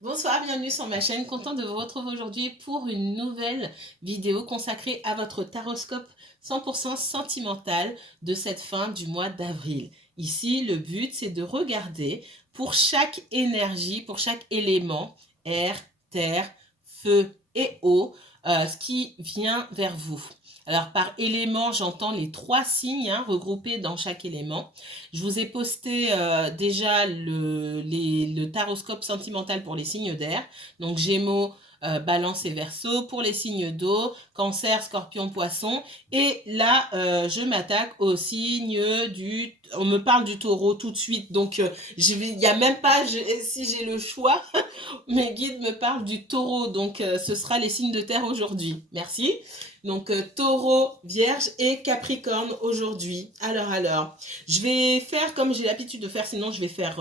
Bonsoir, bienvenue sur ma chaîne. Content de vous retrouver aujourd'hui pour une nouvelle vidéo consacrée à votre taroscope 100% sentimental de cette fin du mois d'avril. Ici, le but, c'est de regarder pour chaque énergie, pour chaque élément, air, terre, feu et eau, ce qui vient vers vous. Alors, par élément, j'entends les 3 signes regroupés dans chaque élément. Je vous ai posté déjà le taroscope sentimental pour les signes d'air, donc Gémeaux, Balance et Verseau, pour les signes d'eau, Cancer, Scorpion, Poisson. Et là, je m'attaque au signe du... On me parle du taureau tout de suite, donc il n'y a même pas, si j'ai le choix, mes guides me parlent du taureau, donc ce sera les signes de terre aujourd'hui. Merci. Donc taureau, vierge et capricorne aujourd'hui. Alors, je vais faire comme j'ai l'habitude de faire, sinon je vais faire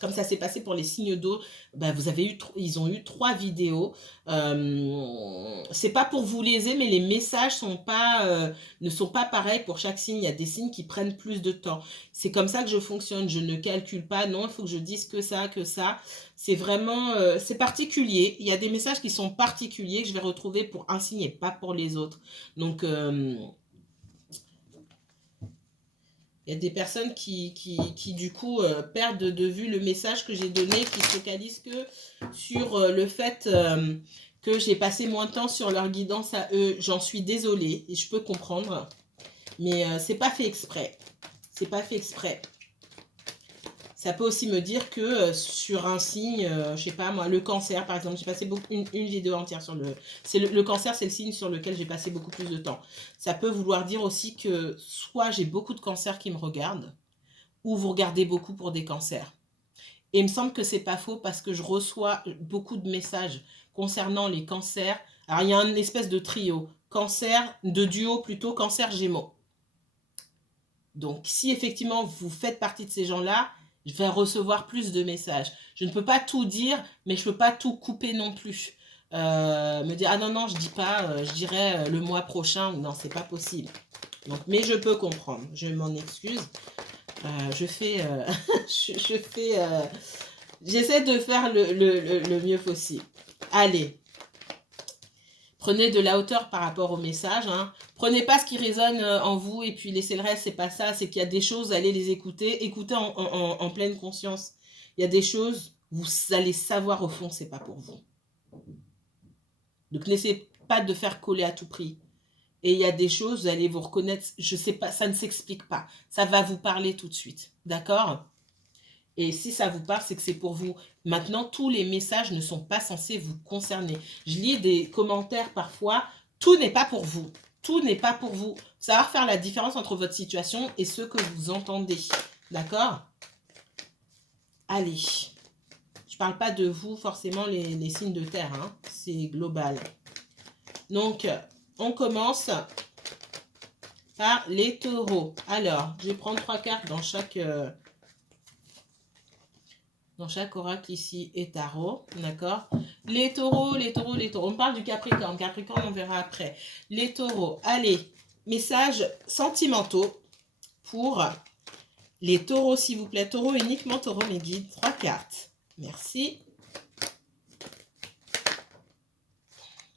comme ça s'est passé pour les signes d'eau. Ben, ils ont eu 3 vidéos. C'est pas pour vous léser, mais les messages ne sont pas pareils pour chaque signe. Il y a des signes qui prennent plus de temps. C'est comme ça que je fonctionne. Je ne calcule pas. Non, il faut que je dise que ça, que ça. C'est vraiment, c'est particulier. Il y a des messages qui sont particuliers que je vais retrouver pour un signe et pas pour les autres. Donc, il y a des personnes qui du coup, perdent de vue le message que j'ai donné, qui se focalisent que sur le fait que j'ai passé moins de temps sur leur guidance à eux. J'en suis désolée et je peux comprendre. Mais c'est pas fait exprès. C'est pas fait exprès. Ça peut aussi me dire que sur un signe, je sais pas moi, le cancer par exemple, j'ai passé une vidéo entière sur le cancer, c'est le signe sur lequel j'ai passé beaucoup plus de temps. Ça peut vouloir dire aussi que soit j'ai beaucoup de cancers qui me regardent, ou vous regardez beaucoup pour des cancers. Et il me semble que c'est pas faux parce que je reçois beaucoup de messages concernant les cancers. Alors il y a une espèce de trio, de duo plutôt, cancer gémeaux. Donc, si effectivement vous faites partie de ces gens-là, je vais recevoir plus de messages. Je ne peux pas tout dire, mais je ne peux pas tout couper non plus. Me dire, ah non, non, je dis pas, je dirais le mois prochain. Non, c'est pas possible. Donc, mais je peux comprendre. Je m'en excuse. Je fais, je fais, j'essaie de faire le mieux possible. Allez, prenez de la hauteur par rapport au message. Prenez pas ce qui résonne en vous et puis laissez le reste, c'est pas ça. C'est qu'il y a des choses, allez les écouter. Écoutez en pleine conscience. Il y a des choses, vous allez savoir au fond, c'est pas pour vous. Donc n'essayez pas de faire coller à tout prix. Et il y a des choses, vous allez vous reconnaître, je sais pas, ça ne s'explique pas. Ça va vous parler tout de suite. D'accord ? Et si ça vous parle, c'est que c'est pour vous. Maintenant, tous les messages ne sont pas censés vous concerner. Je lis des commentaires parfois. Tout n'est pas pour vous. Tout n'est pas pour vous. Savoir faire la différence entre votre situation et ce que vous entendez. D'accord ? Allez. Je ne parle pas de vous, forcément, les signes de terre. C'est global. Donc, on commence par les taureaux. Alors, je vais prendre 3 cartes dans chaque oracle ici et tarot, d'accord? Les taureaux, les taureaux, les taureaux. On parle du Capricorne. Capricorne, on verra après. Les taureaux. Allez, messages sentimentaux pour les taureaux, s'il vous plaît. Taureau, uniquement taureau, mes guides. 3 cartes. Merci.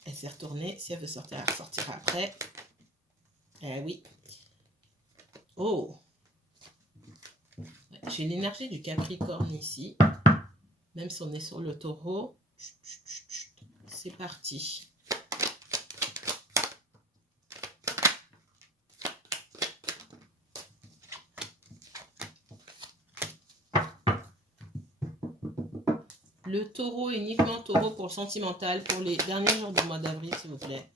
Elle s'est retournée. Si elle veut sortir, elle ressortira après. Oui. Oh. J'ai l'énergie du Capricorne ici. Même si on est sur le taureau. C'est parti. Le taureau, uniquement taureau pour le sentimental, pour les derniers jours du mois d'avril, s'il vous plaît.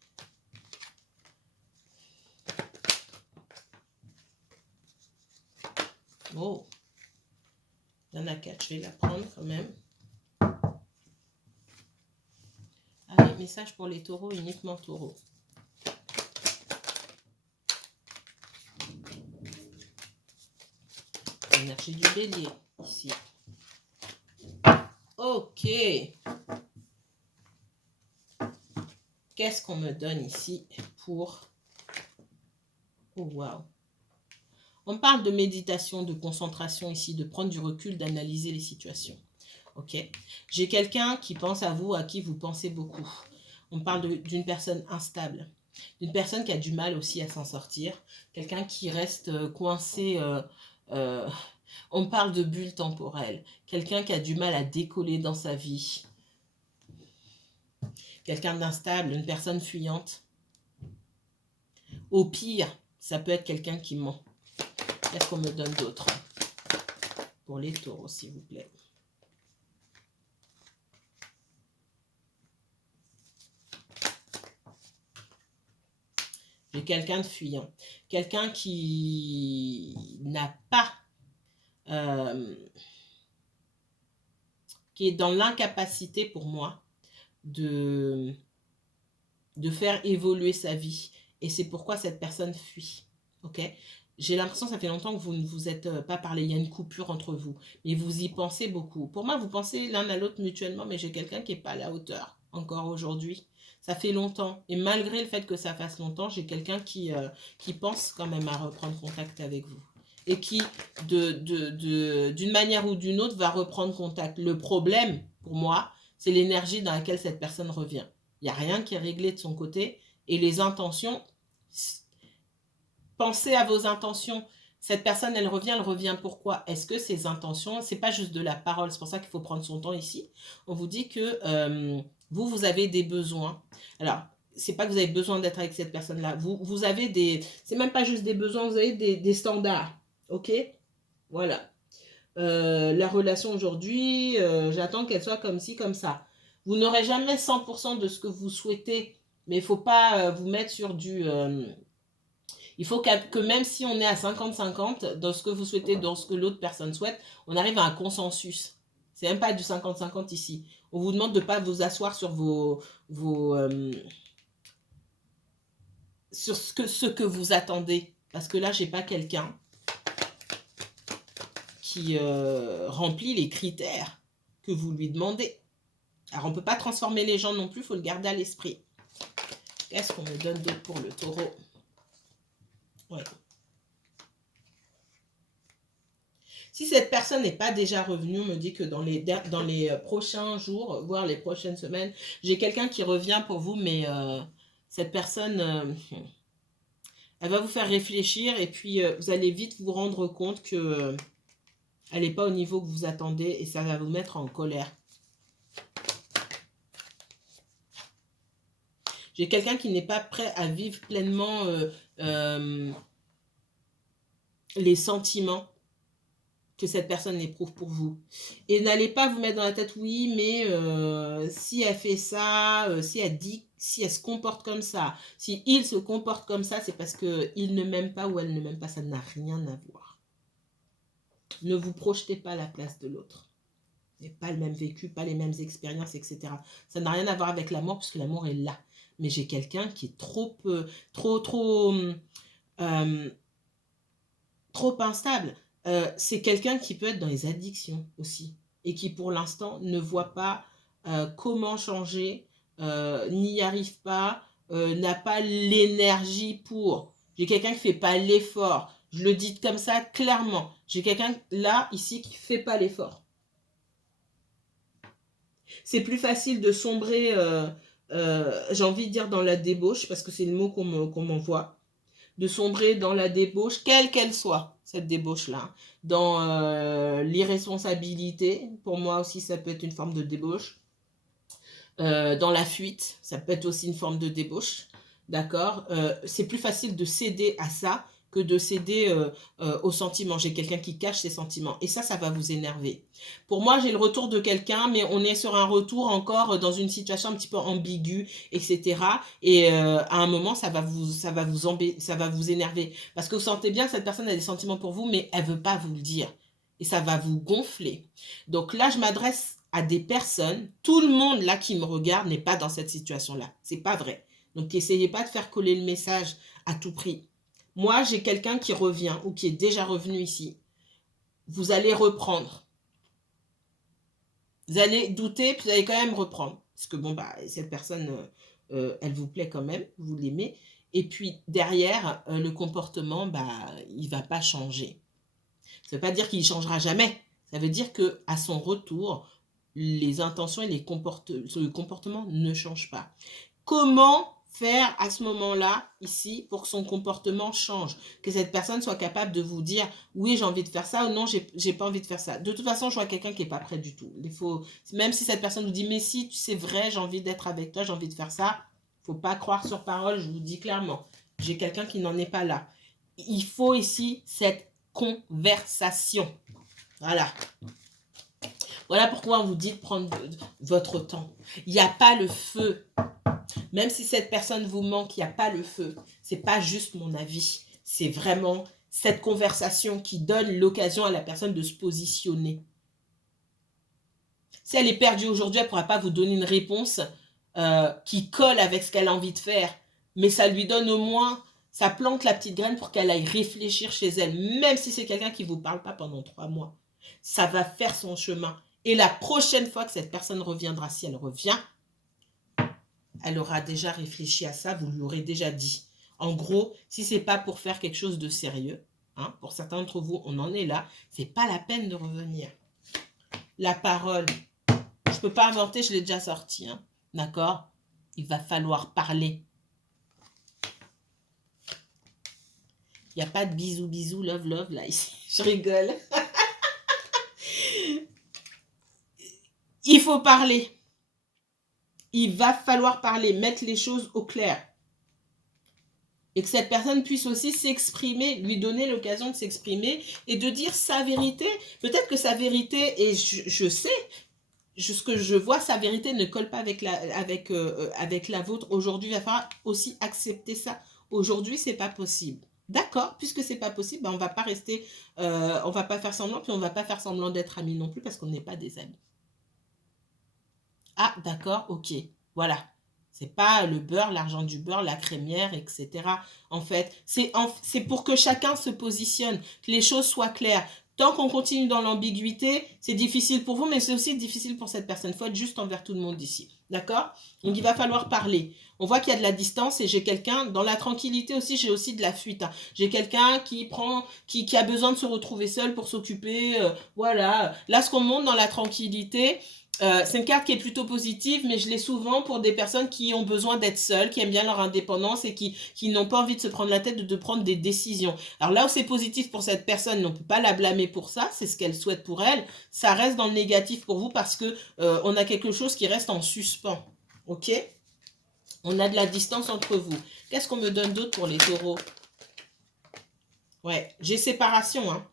Oh, il y en a 4, je vais la prendre quand même. Allez, message pour les taureaux, uniquement taureaux. Énergie du bélier, ici. Ok. Qu'est-ce qu'on me donne ici pour... Oh, waouh. On parle de méditation, de concentration ici, de prendre du recul, d'analyser les situations. ok? J'ai quelqu'un qui pense à vous, à qui vous pensez beaucoup. On parle d'une personne instable, d'une personne qui a du mal aussi à s'en sortir, quelqu'un qui reste coincé, on parle de bulle temporelle, quelqu'un qui a du mal à décoller dans sa vie, quelqu'un d'instable, une personne fuyante. Au pire, ça peut être quelqu'un qui ment. Qu'est-ce qu'on me donne d'autre? Pour les taureaux, s'il vous plaît. J'ai quelqu'un de fuyant. Quelqu'un qui n'a pas... qui est dans l'incapacité pour moi de faire évoluer sa vie. Et c'est pourquoi cette personne fuit. Ok? J'ai l'impression, ça fait longtemps que vous ne vous êtes pas parlé. Il y a une coupure entre vous. Mais vous y pensez beaucoup. Pour moi, vous pensez l'un à l'autre mutuellement, mais j'ai quelqu'un qui n'est pas à la hauteur encore aujourd'hui. Ça fait longtemps. Et malgré le fait que ça fasse longtemps, j'ai quelqu'un qui pense quand même à reprendre contact avec vous. Et qui, d'une manière ou d'une autre, va reprendre contact. Le problème, pour moi, c'est l'énergie dans laquelle cette personne revient. Il n'y a rien qui est réglé de son côté. Et les intentions, pensez à vos intentions. Cette personne, elle revient pourquoi? Est-ce que ses intentions, c'est pas juste de la parole, c'est pour ça qu'il faut prendre son temps ici. On vous dit que vous avez des besoins. Alors, c'est pas que vous avez besoin d'être avec cette personne-là. Vous avez des... C'est même pas juste des besoins, vous avez des standards. Ok? Voilà. La relation aujourd'hui, j'attends qu'elle soit comme ci, comme ça. Vous n'aurez jamais 100% de ce que vous souhaitez, mais il ne faut pas vous mettre sur du... il faut que même si on est à 50-50 dans ce que vous souhaitez, dans ce que l'autre personne souhaite, on arrive à un consensus. C'est même pas du 50-50 ici. On vous demande de ne pas vous asseoir sur sur ce que vous attendez. Parce que là, j'ai pas quelqu'un qui remplit les critères que vous lui demandez. Alors, on ne peut pas transformer les gens non plus, il faut le garder à l'esprit. Qu'est-ce qu'on me donne d'autre pour le taureau? Ouais. Si cette personne n'est pas déjà revenue, on me dit que dans les prochains jours, voire les prochaines semaines, j'ai quelqu'un qui revient pour vous, mais cette personne, elle va vous faire réfléchir et puis vous allez vite vous rendre compte que elle n'est pas au niveau que vous attendez et ça va vous mettre en colère. J'ai quelqu'un qui n'est pas prêt à vivre pleinement les sentiments que cette personne éprouve pour vous. Et n'allez pas vous mettre dans la tête, oui, mais si elle fait ça, si elle dit, si elle se comporte comme ça, si il se comporte comme ça, c'est parce qu'il ne m'aime pas ou elle ne m'aime pas, ça n'a rien à voir. Ne vous projetez pas à la place de l'autre. Vous n'avez pas le même vécu, pas les mêmes expériences, etc. Ça n'a rien à voir avec l'amour, puisque l'amour est là. Mais j'ai quelqu'un qui est trop instable. C'est quelqu'un qui peut être dans les addictions aussi et qui pour l'instant ne voit pas comment changer, n'y arrive pas, n'a pas l'énergie pour. J'ai quelqu'un qui ne fait pas l'effort. Je le dis comme ça clairement. J'ai quelqu'un là, ici, qui ne fait pas l'effort. C'est plus facile de sombrer, j'ai envie de dire dans la débauche, parce que c'est le mot qu'on m'envoie, de sombrer dans la débauche, quelle qu'elle soit, cette débauche-là, dans l'irresponsabilité, pour moi aussi ça peut être une forme de débauche, dans la fuite, ça peut être aussi une forme de débauche, d'accord, c'est plus facile de céder à ça que de céder aux sentiments. J'ai quelqu'un qui cache ses sentiments. Et ça va vous énerver. Pour moi, j'ai le retour de quelqu'un, mais on est sur un retour encore dans une situation un petit peu ambiguë, etc. Et à un moment, ça va vous énerver. Parce que vous sentez bien que cette personne a des sentiments pour vous, mais elle ne veut pas vous le dire. Et ça va vous gonfler. Donc là, je m'adresse à des personnes. Tout le monde là qui me regarde n'est pas dans cette situation-là. C'est pas vrai. Donc, n'essayez pas de faire coller le message à tout prix. Moi, j'ai quelqu'un qui revient ou qui est déjà revenu ici. Vous allez reprendre. Vous allez douter, puis vous allez quand même reprendre. Parce que bon, bah, cette personne, elle vous plaît quand même, vous l'aimez. Et puis derrière, le comportement, bah, il ne va pas changer. Ça ne veut pas dire qu'il ne changera jamais. Ça veut dire qu'à son retour, les intentions et le comportement ne changent pas. Comment faire à ce moment-là, ici, pour que son comportement change? Que cette personne soit capable de vous dire, oui, j'ai envie de faire ça, ou non, j'ai pas envie de faire ça. De toute façon, je vois quelqu'un qui est pas prêt du tout. Même si cette personne vous dit, mais si, tu sais vrai, j'ai envie d'être avec toi, j'ai envie de faire ça, faut pas croire sur parole, je vous dis clairement. J'ai quelqu'un qui n'en est pas là. Il faut ici cette conversation. Voilà. Voilà pourquoi on vous dit de prendre votre temps. Il n'y a pas le feu. Même si cette personne vous manque, il n'y a pas le feu. C'est pas juste mon avis. C'est vraiment cette conversation qui donne l'occasion à la personne de se positionner. Si elle est perdue aujourd'hui, elle ne pourra pas vous donner une réponse qui colle avec ce qu'elle a envie de faire. Mais ça lui donne au moins, ça plante la petite graine pour qu'elle aille réfléchir chez elle. Même si c'est quelqu'un qui ne vous parle pas pendant 3 mois. Ça va faire son chemin. Et la prochaine fois que cette personne reviendra, si elle revient, elle aura déjà réfléchi à ça, vous lui aurez déjà dit. En gros, si ce n'est pas pour faire quelque chose de sérieux, hein, pour certains d'entre vous, on en est là, ce n'est pas la peine de revenir. La parole, je ne peux pas inventer, je l'ai déjà sorti, hein, d'accord? Il va falloir parler. Il n'y a pas de bisous, bisous, love, love, là, ici. Je rigole. Il faut parler. Il va falloir parler, mettre les choses au clair. Et que cette personne puisse aussi s'exprimer, lui donner l'occasion de s'exprimer et de dire sa vérité. Peut-être que sa vérité, et je sais, ce que je vois, sa vérité ne colle pas avec la vôtre. Aujourd'hui, il va falloir aussi accepter ça. Aujourd'hui, c'est pas possible. D'accord, puisque c'est pas possible, ben on va pas rester, on va pas faire semblant, puis on va pas faire semblant d'être amis non plus parce qu'on n'est pas des amis. Ah, d'accord, ok, voilà. C'est pas le beurre, l'argent du beurre, la crémière, etc. En fait, c'est pour que chacun se positionne, que les choses soient claires. Tant qu'on continue dans l'ambiguïté, c'est difficile pour vous, mais c'est aussi difficile pour cette personne. Il faut être juste envers tout le monde ici. D'accord? Donc, il va falloir parler. On voit qu'il y a de la distance et j'ai quelqu'un, dans la tranquillité aussi, j'ai aussi de la fuite. Hein. J'ai quelqu'un qui a besoin de se retrouver seul pour s'occuper. Voilà. Là, ce qu'on montre dans la tranquillité, c'est une carte qui est plutôt positive, mais je l'ai souvent pour des personnes qui ont besoin d'être seules, qui aiment bien leur indépendance et qui n'ont pas envie de se prendre la tête, de prendre des décisions. Alors là où c'est positif pour cette personne, on ne peut pas la blâmer pour ça, c'est ce qu'elle souhaite pour elle. Ça reste dans le négatif pour vous parce que on a quelque chose qui reste en suspens. Ok? On a de la distance entre vous. Qu'est-ce qu'on me donne d'autre pour les taureaux? Ouais, j'ai séparation, hein.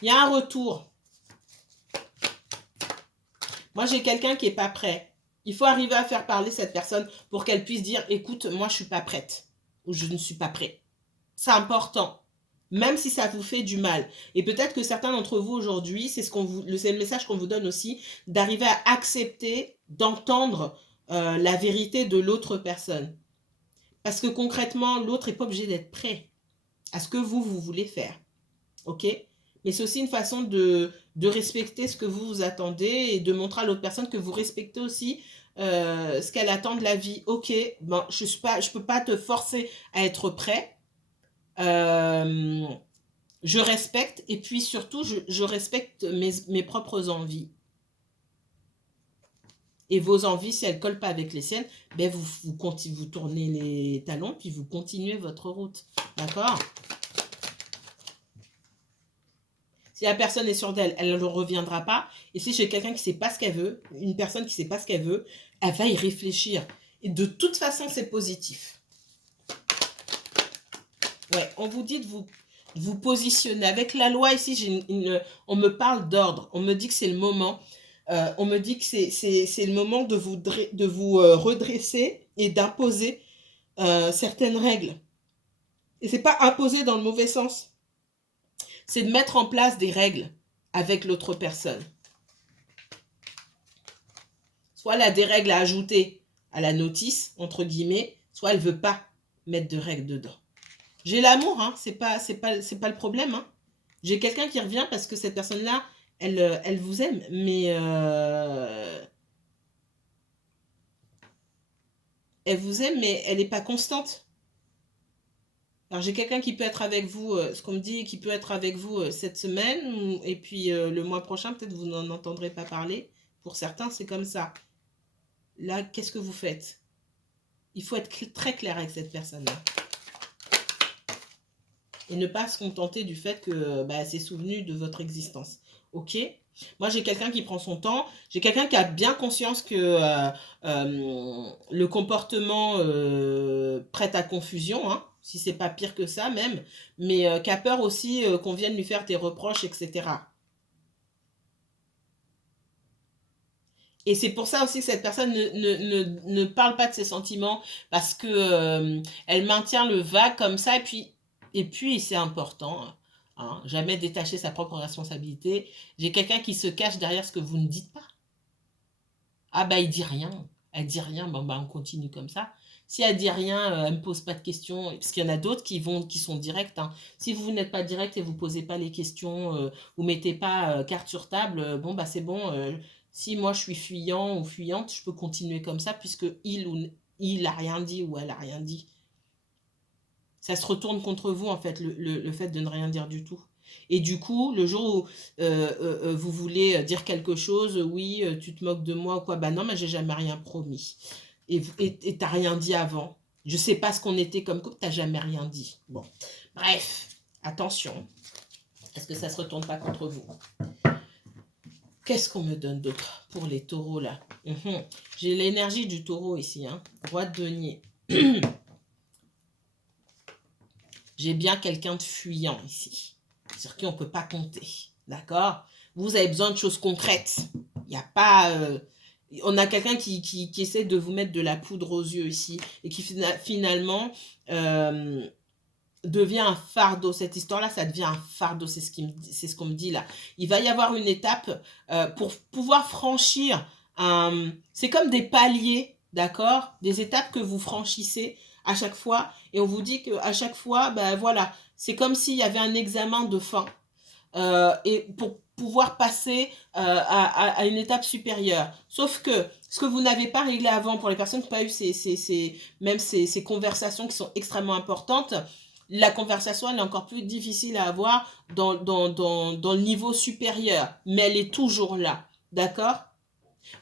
Il y a un retour. Moi, j'ai quelqu'un qui n'est pas prêt. Il faut arriver à faire parler cette personne pour qu'elle puisse dire, écoute, moi, je ne suis pas prête. Ou je ne suis pas prêt. C'est important. Même si ça vous fait du mal. Et peut-être que certains d'entre vous aujourd'hui, c'est le message qu'on vous donne aussi, d'arriver à accepter, d'entendre la vérité de l'autre personne. Parce que concrètement, l'autre n'est pas obligé d'être prêt à ce que vous voulez faire. Ok? Mais c'est aussi une façon de respecter ce que vous attendez et de montrer à l'autre personne que vous respectez aussi ce qu'elle attend de la vie. Ok, bon, je peux pas te forcer à être prêt. Je respecte et puis surtout, je respecte mes propres envies. Et vos envies, si elles ne collent pas avec les siennes, ben vous tournez les talons puis vous continuez votre route. D'accord ? Si la personne est sûre d'elle, elle ne reviendra pas. Et si j'ai quelqu'un qui ne sait pas ce qu'elle veut, une personne qui ne sait pas ce qu'elle veut, elle va y réfléchir. Et de toute façon, c'est positif. Ouais, on vous dit de vous positionner. Avec la loi ici, on me parle d'ordre. On me dit que c'est le moment. On me dit que c'est le moment de vous redresser et d'imposer certaines règles. Et ce n'est pas imposer dans le mauvais sens. C'est de mettre en place des règles avec l'autre personne. Soit elle a des règles à ajouter à la notice, entre guillemets, soit elle ne veut pas mettre de règles dedans. J'ai l'amour, hein, c'est pas le problème. Hein. J'ai quelqu'un qui revient parce que cette personne-là, elle vous aime, mais elle vous aime, mais elle n'est pas constante. Alors, j'ai quelqu'un qui peut être avec vous, ce qu'on me dit, qui peut être avec vous cette semaine, et puis le mois prochain, peut-être vous n'en entendrez pas parler. Pour certains, c'est comme ça. Là, qu'est-ce que vous faites? Il faut être très clair avec cette personne-là. Et ne pas se contenter du fait que c'est souvenu de votre existence. Ok? Moi, j'ai quelqu'un qui prend son temps. J'ai quelqu'un qui a bien conscience que le comportement prête à confusion, hein, si c'est pas pire que ça même, mais qui a peur aussi qu'on vienne lui faire des reproches, etc. Et c'est pour ça aussi que cette personne ne parle pas de ses sentiments parce que elle maintient le vague comme ça. Et puis c'est important, hein, jamais détacher sa propre responsabilité. J'ai quelqu'un qui se cache derrière ce que vous ne dites pas. Ah bah il dit rien. Elle dit rien, bon bah on continue comme ça. Si elle dit rien, elle me pose pas de questions. Parce qu'il y en a d'autres qui sont directs, hein. Si vous n'êtes pas direct et vous posez pas les questions, vous mettez pas carte sur table, bon bah c'est bon. Si moi je suis fuyant ou fuyante, je peux continuer comme ça puisque il a rien dit ou elle a rien dit. Ça se retourne contre vous en fait, le fait de ne rien dire du tout. Et du coup, le jour où vous voulez dire quelque chose, oui, tu te moques de moi ou quoi, bah non, mais j'ai jamais rien promis. Et t'as rien dit avant. Je sais pas ce qu'on était comme couple, t'as jamais rien dit. Bon, bref, attention, est-ce que ça se retourne pas contre vous? Qu'est-ce qu'on me donne d'autre pour les taureaux là? J'ai l'énergie du taureau ici, hein. Roi de denier. J'ai bien quelqu'un de fuyant ici, sur qui on ne peut pas compter. D'accord? Vous avez besoin de choses concrètes. Il n'y a pas... on a quelqu'un qui essaie de vous mettre de la poudre aux yeux ici et qui finalement devient un fardeau. Cette histoire-là, ça devient un fardeau. C'est ce qu'on me dit là. Il va y avoir une étape pour pouvoir franchir c'est comme des paliers, d'accord? Des étapes que vous franchissez à chaque fois. Et on vous dit qu'à chaque fois, ben voilà, c'est comme s'il y avait un examen de fin. Et pour pouvoir passer à une étape supérieure. Sauf que ce que vous n'avez pas réglé avant, pour les personnes qui n'ont pas eu ces conversations qui sont extrêmement importantes, la conversation, elle est encore plus difficile à avoir dans le niveau supérieur. Mais elle est toujours là. D'accord?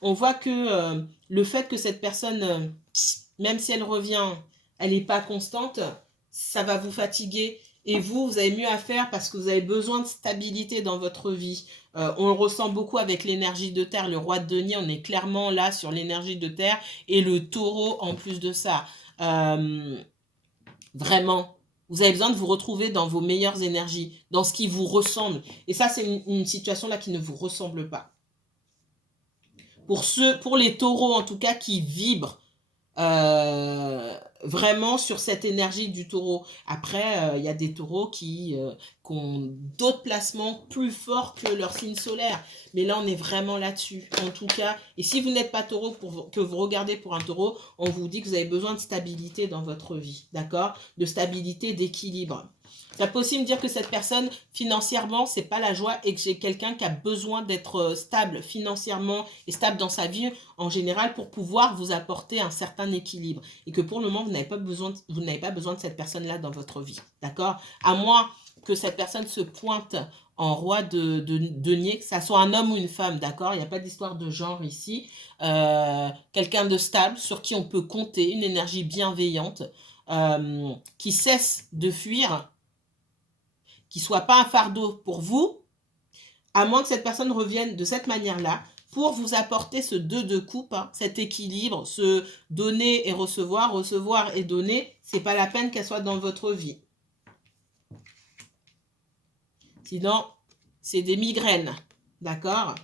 On voit que le fait que cette personne, même si elle revient, elle n'est pas constante, ça va vous fatiguer. Et vous avez mieux à faire parce que vous avez besoin de stabilité dans votre vie. On le ressent beaucoup avec l'énergie de terre. Le roi de denier, on est clairement là sur l'énergie de terre. Et le taureau en plus de ça. Vraiment, vous avez besoin de vous retrouver dans vos meilleures énergies, dans ce qui vous ressemble. Et ça, c'est une situation là qui ne vous ressemble pas. Pour les taureaux en tout cas qui vibrent vraiment sur cette énergie du taureau. Après, il y a des taureaux qui ont d'autres placements plus forts que leur signe solaire. Mais là, on est vraiment là-dessus. En tout cas, et si vous n'êtes pas taureau, que vous regardez pour un taureau, on vous dit que vous avez besoin de stabilité dans votre vie. D'accord? De stabilité, d'équilibre. Ça peut aussi me dire que cette personne, financièrement, c'est pas la joie et que j'ai quelqu'un qui a besoin d'être stable financièrement et stable dans sa vie en général pour pouvoir vous apporter un certain équilibre. Et que pour le moment, vous n'avez pas besoin de cette personne-là dans votre vie. D'accord? À moins que cette personne se pointe en roi de denier, que ça soit un homme ou une femme, d'accord? Il n'y a pas d'histoire de genre ici. Quelqu'un de stable sur qui on peut compter, une énergie bienveillante, qui cesse de fuir, qui ne soit pas un fardeau pour vous, à moins que cette personne revienne de cette manière-là, pour vous apporter ce 2 de coupe, hein, cet équilibre, ce donner et recevoir, recevoir et donner, c'est pas la peine qu'elle soit dans votre vie. Sinon, c'est des migraines, d'accord?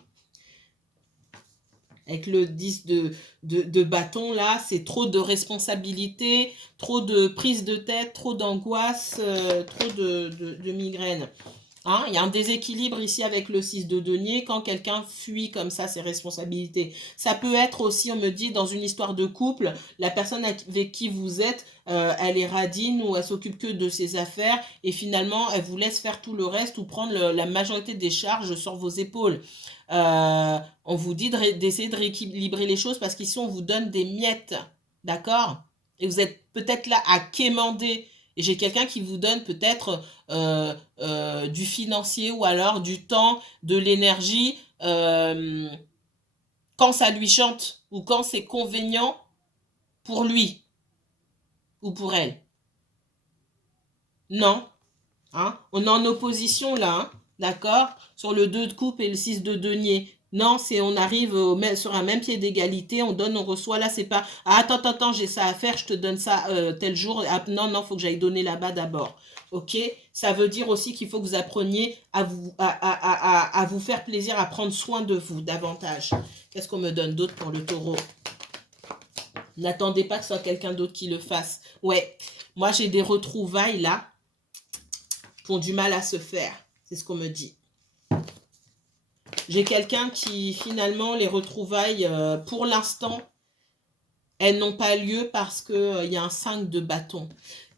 Avec le 10 de bâton, là, c'est trop de responsabilité, trop de prise de tête, trop d'angoisse, trop de migraines. Hein, il y a un déséquilibre ici avec le 6 de denier quand quelqu'un fuit comme ça ses responsabilités. Ça peut être aussi, on me dit, dans une histoire de couple, la personne avec qui vous êtes, elle est radine ou elle s'occupe que de ses affaires et finalement, elle vous laisse faire tout le reste ou prendre la majorité des charges sur vos épaules. On vous dit d'essayer de rééquilibrer les choses parce qu'ici, on vous donne des miettes. D'accord? Et vous êtes peut-être là à quémander Et j'ai quelqu'un qui vous donne peut-être du financier ou alors du temps, de l'énergie quand ça lui chante ou quand c'est convenient pour lui ou pour elle. Non. Hein? On est en opposition là, hein? D'accord? Sur le 2 de coupe et le 6 de denier. Non, c'est on arrive sur un même pied d'égalité, on donne, on reçoit. Là, c'est pas ah, attends, j'ai ça à faire, je te donne ça tel jour. Ah, non, faut que j'aille donner là-bas d'abord. Ok? Ça veut dire aussi qu'il faut que vous appreniez à vous faire plaisir, à prendre soin de vous davantage. Qu'est-ce qu'on me donne d'autre pour le taureau? N'attendez pas que ce soit quelqu'un d'autre qui le fasse. Ouais, moi j'ai des retrouvailles là qui ont du mal à se faire. C'est ce qu'on me dit. J'ai quelqu'un qui, finalement, les retrouvailles, pour l'instant, elles n'ont pas lieu parce qu'il y a un 5 de bâton.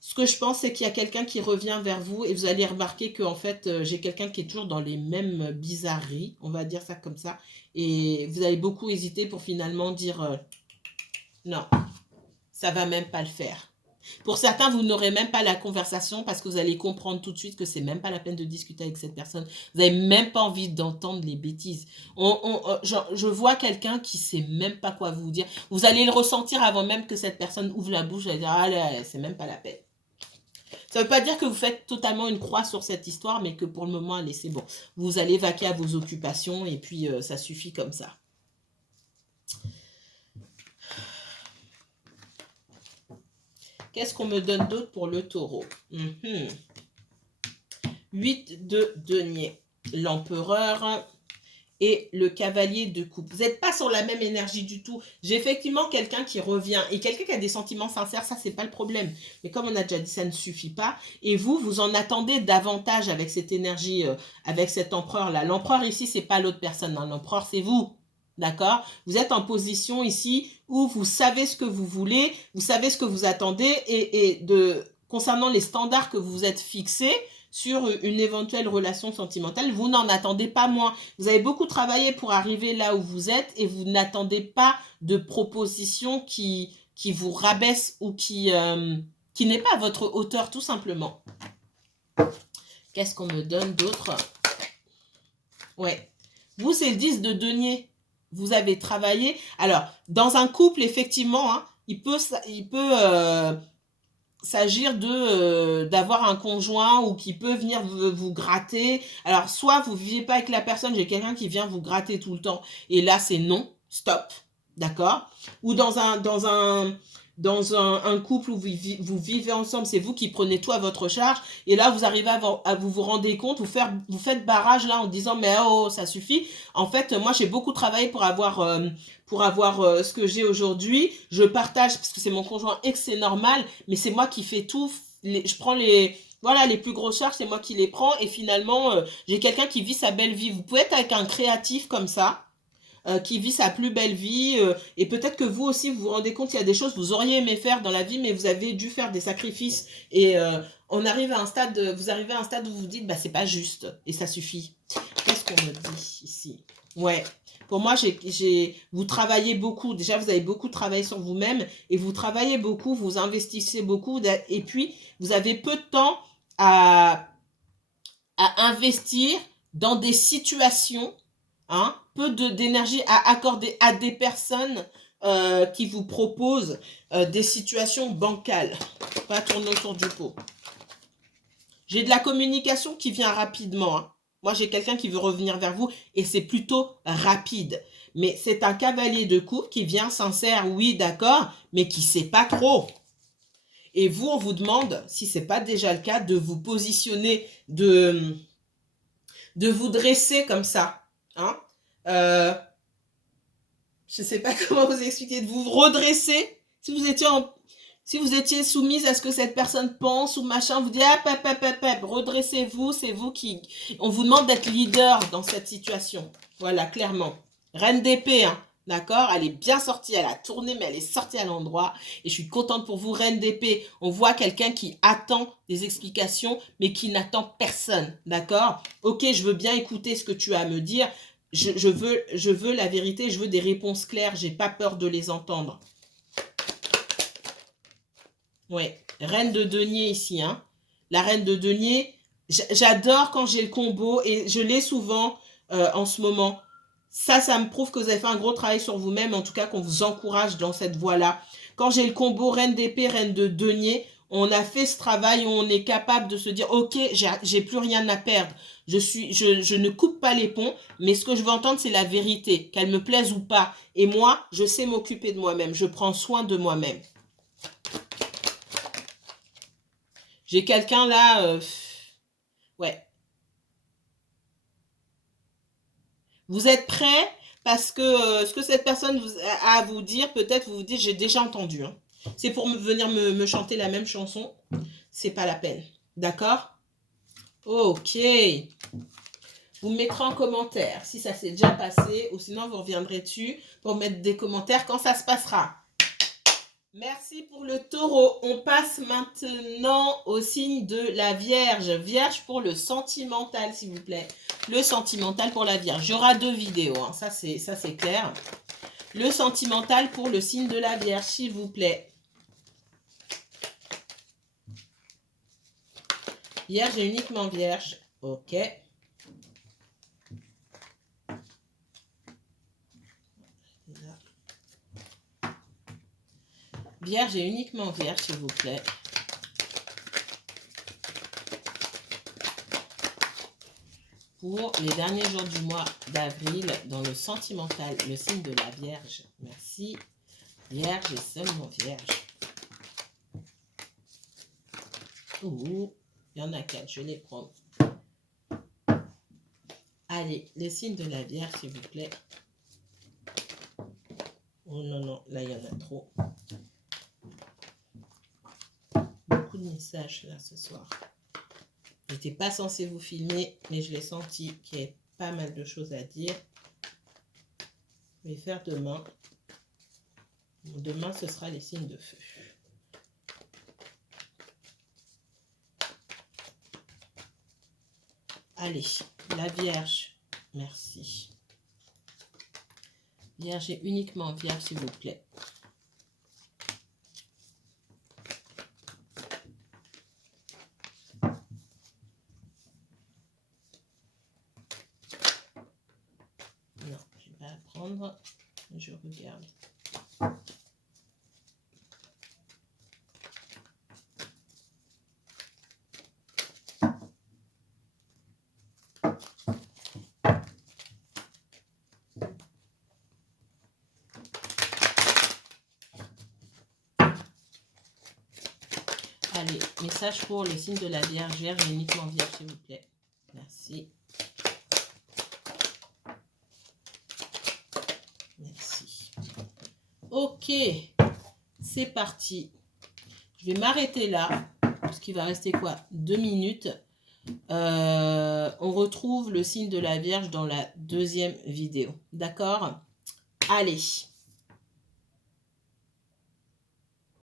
Ce que je pense, c'est qu'il y a quelqu'un qui revient vers vous et vous allez remarquer que en fait, j'ai quelqu'un qui est toujours dans les mêmes bizarreries, on va dire ça comme ça. Et vous allez beaucoup hésiter pour finalement dire non, ça va même pas le faire. Pour certains, vous n'aurez même pas la conversation parce que vous allez comprendre tout de suite que c'est même pas la peine de discuter avec cette personne. Vous n'avez même pas envie d'entendre les bêtises. Je vois quelqu'un qui sait même pas quoi vous dire. Vous allez le ressentir avant même que cette personne ouvre la bouche et dire ah là, c'est même pas la peine. Ça ne veut pas dire que vous faites totalement une croix sur cette histoire, mais que pour le moment, allez, c'est bon. Vous allez vaquer à vos occupations et puis ça suffit comme ça. Qu'est-ce qu'on me donne d'autre pour le taureau? 8 de denier, l'empereur et le cavalier de coupe. Vous n'êtes pas sur la même énergie du tout. J'ai effectivement quelqu'un qui revient et quelqu'un qui a des sentiments sincères, ça c'est pas le problème. Mais comme on a déjà dit, ça ne suffit pas. Et vous en attendez davantage avec cette énergie, avec cet empereur-là. L'empereur ici, c'est pas l'autre personne, hein. L'empereur, c'est vous. D'accord? Vous êtes en position ici où vous savez ce que vous voulez, vous savez ce que vous attendez concernant les standards que vous vous êtes fixés sur une éventuelle relation sentimentale, vous n'en attendez pas moins. Vous avez beaucoup travaillé pour arriver là où vous êtes et vous n'attendez pas de propositions qui vous rabaissent ou qui n'est pas à votre hauteur tout simplement. Qu'est-ce qu'on me donne d'autre? Ouais. Vous, c'est le 10 de denier. Vous avez travaillé. Alors, dans un couple, effectivement, hein, il peut s'agir d'avoir un conjoint ou qui peut venir vous gratter. Alors, soit vous ne vivez pas avec la personne, j'ai quelqu'un qui vient vous gratter tout le temps. Et là, c'est non, stop. D'accord? Ou dans un couple où vous vivez ensemble, c'est vous qui prenez tout à votre charge. Et là, vous arrivez à vous rendez compte, vous faites barrage là en disant, mais oh, ça suffit. En fait, moi, j'ai beaucoup travaillé pour avoir ce que j'ai aujourd'hui. Je partage parce que c'est mon conjoint et que c'est normal, mais c'est moi qui fais tout. Je prends les plus grosses charges, c'est moi qui les prends. Et finalement, j'ai quelqu'un qui vit sa belle vie. Vous pouvez être avec un créatif comme ça, qui vit sa plus belle vie. Et peut-être que vous aussi, vous vous rendez compte qu'il y a des choses que vous auriez aimé faire dans la vie, mais vous avez dû faire des sacrifices. Et vous arrivez à un stade où vous vous dites, bah, c'est pas juste. Et ça suffit. Qu'est-ce qu'on me dit ici? Ouais. Pour moi, vous travaillez beaucoup. Déjà, vous avez beaucoup travaillé sur vous-même et vous travaillez beaucoup, vous investissez beaucoup. Et puis, vous avez peu de temps à investir dans des situations, hein, peu d'énergie à accorder à des personnes qui vous proposent des situations bancales. Pas tourner autour du pot. J'ai de la communication qui vient rapidement, hein. Moi, j'ai quelqu'un qui veut revenir vers vous et c'est plutôt rapide. Mais c'est un cavalier de coupe qui vient sincère, oui, d'accord, mais qui ne sait pas trop. Et vous, on vous demande, si ce n'est pas déjà le cas, de vous positionner, de vous dresser comme ça. Hein, je ne sais pas comment vous expliquer, de vous redresser. Si vous étiez soumise à ce que cette personne pense ou machin, vous dites redressez-vous, c'est vous qui... On vous demande d'être leader dans cette situation. Voilà, clairement. Reine d'épée, hein, d'accord? Elle est bien sortie, elle a tourné, mais elle est sortie à l'endroit. Et je suis contente pour vous, reine d'épée. On voit quelqu'un qui attend des explications, mais qui n'attend personne, d'accord? Ok, je veux bien écouter ce que tu as à me dire. Je veux la vérité, je veux des réponses claires, j'ai pas peur de les entendre. Ouais, reine de denier ici, hein. La reine de denier, j'adore quand j'ai le combo et je l'ai souvent en ce moment. Ça me prouve que vous avez fait un gros travail sur vous-même, en tout cas qu'on vous encourage dans cette voie-là. Quand j'ai le combo reine d'épée, reine de denier, on a fait ce travail où on est capable de se dire, ok, j'ai plus rien à perdre. Je ne coupe pas les ponts, mais ce que je veux entendre, c'est la vérité, qu'elle me plaise ou pas. Et moi, je sais m'occuper de moi-même, je prends soin de moi-même. J'ai quelqu'un là, ouais. Vous êtes prêts? Parce que ce que cette personne a à vous dire, peut-être vous vous dites, j'ai déjà entendu. Hein. C'est pour venir me chanter la même chanson. C'est pas la peine. D'accord? Ok. Vous me mettrez en commentaire si ça s'est déjà passé ou sinon vous reviendrez dessus pour mettre des commentaires quand ça se passera. Merci pour le taureau. On passe maintenant au signe de la Vierge. Vierge pour le sentimental, s'il vous plaît. Le sentimental pour la Vierge. Il y aura 2 vidéos, hein. Ça c'est clair. Le sentimental pour le signe de la Vierge, s'il vous plaît. Vierge et uniquement Vierge. Ok. Vierge et uniquement Vierge, s'il vous plaît. Pour les derniers jours du mois d'avril, dans le sentimental, le signe de la Vierge. Merci. Vierge et seulement Vierge. Ouh, il y en a 4, je les prends. Allez, les signes de la Vierge, s'il vous plaît. Oh non, non, là, il y en a trop. Beaucoup de messages, là, ce soir. Je n'étais pas censée vous filmer, mais je l'ai senti qu'il y avait pas mal de choses à dire. Je vais faire demain. Demain, ce sera les signes de feu. Allez, la Vierge, merci. Vierge et uniquement Vierge, s'il vous plaît. Non, je ne vais pas prendre. Je regarde. Allez, message pour le signe de la Vierge, Vierge et uniquement Vierge, s'il vous plaît. Merci. Merci. Ok, c'est parti. Je vais m'arrêter là, parce qu'il va rester quoi? 2 minutes. On retrouve le signe de la Vierge dans la 2e vidéo. D'accord? Allez.